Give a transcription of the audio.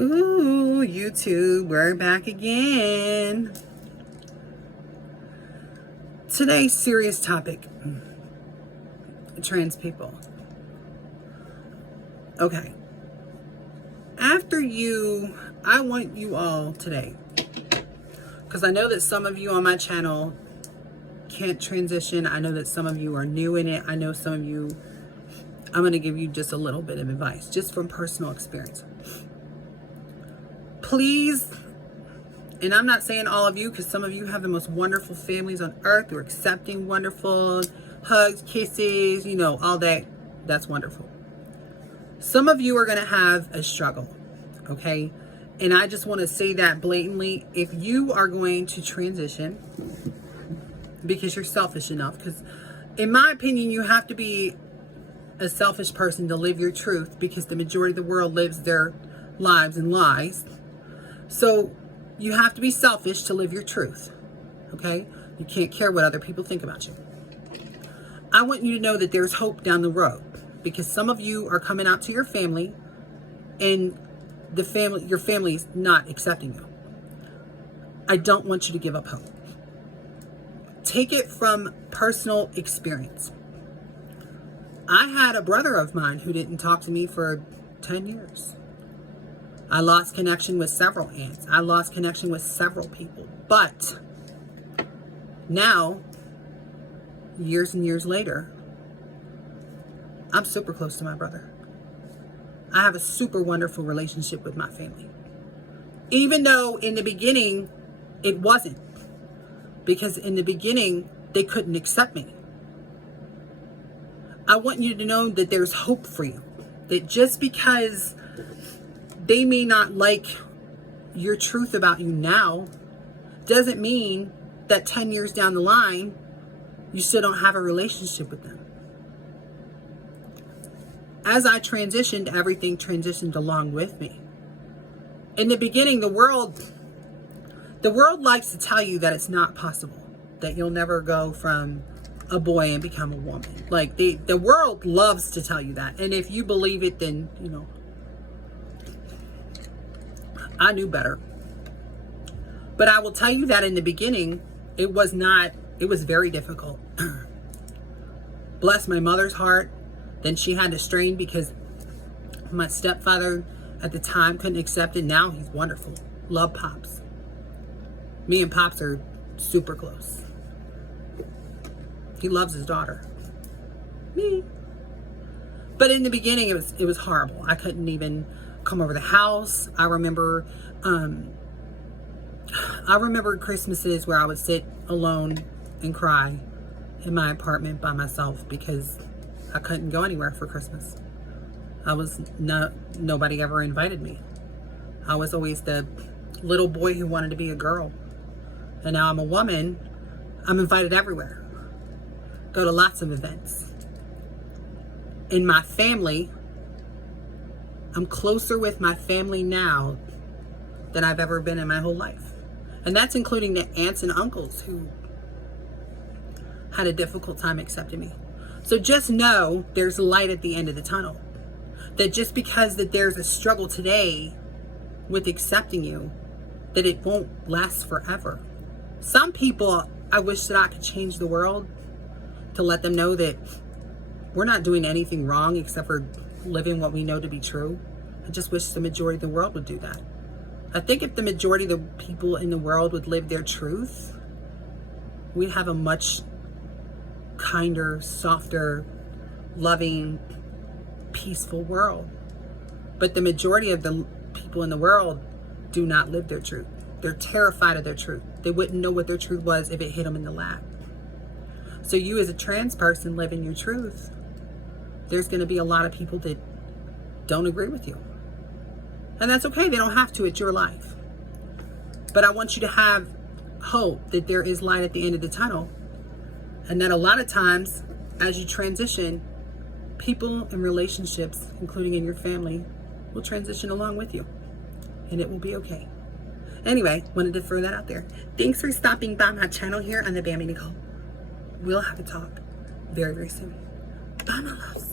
Ooh, YouTube, we're back again. Today's serious topic, trans people. Okay. I want you all today, because I know that some of you on my channel can't transition. I know that some of you are new in it. I know some of you, I'm going to give you just a little bit of advice, just from personal experience. Please, and I'm not saying all of you, because some of you have the most wonderful families on earth. You're accepting, wonderful, hugs, kisses, you know, all that. That's wonderful. Some of you are going to have a struggle, okay? And I just want to say that blatantly. If you are going to transition because you're selfish enough, because in my opinion, you have to be a selfish person to live your truth, because the majority of the world lives their lives in lies. So you have to be selfish to live your truth, okay? You can't care what other people think about you. I want you to know that there's hope down the road, because some of you are coming out to your family and your family's not accepting you. I don't want you to give up hope. Take it from personal experience. I had a brother of mine who didn't talk to me for 10 years. I lost connection with several aunts. I lost connection with several people. But now, years and years later, I'm super close to my brother. I have a super wonderful relationship with my family. Even though in the beginning, it wasn't. Because in the beginning, they couldn't accept me. I want you to know that there's hope for you. That just because they may not like your truth about you now, doesn't mean that 10 years down the line, you still don't have a relationship with them. As I transitioned, everything transitioned along with me. In the beginning, the world likes to tell you that it's not possible, that you'll never go from a boy and become a woman. Like, the world loves to tell you that. And if you believe it, then, you know, I knew better. But I will tell you that in the beginning, it was very difficult. Bless my mother's heart. Then she had to strain because my stepfather at the time couldn't accept it. Now he's wonderful. Love Pops. Me and Pops are super close. He loves his daughter. Me. But in the beginning, it was horrible. I couldn't even come over the house. I remember Christmases where I would sit alone and cry in my apartment by myself because I couldn't go anywhere for Christmas. Nobody ever invited me. I was always the little boy who wanted to be a girl. And now I'm a woman. I'm invited everywhere. Go to lots of events. In my family, I'm closer with my family now than I've ever been in my whole life. And that's including the aunts and uncles who had a difficult time accepting me. So just know there's light at the end of the tunnel. That just because that there's a struggle today with accepting you, that it won't last forever. Some people, I wish that I could change the world to let them know that we're not doing anything wrong except for living what we know to be true. I just wish the majority of the world would do that. I think if the majority of the people in the world would live their truth, we'd have a much kinder, softer, loving, peaceful world. But the majority of the people in the world do not live their truth. They're terrified of their truth. They wouldn't know what their truth was if it hit them in the lap. So you as a trans person living your truth, there's going to be a lot of people that don't agree with you. And that's okay. They don't have to. It's your life. But I want you to have hope that there is light at the end of the tunnel. And that a lot of times, as you transition, people and relationships, including in your family, will transition along with you. And it will be okay. Anyway, wanted to throw that out there. Thanks for stopping by my channel here on the Bambie Nicole. We'll have a talk very, very soon. Bye, my loves.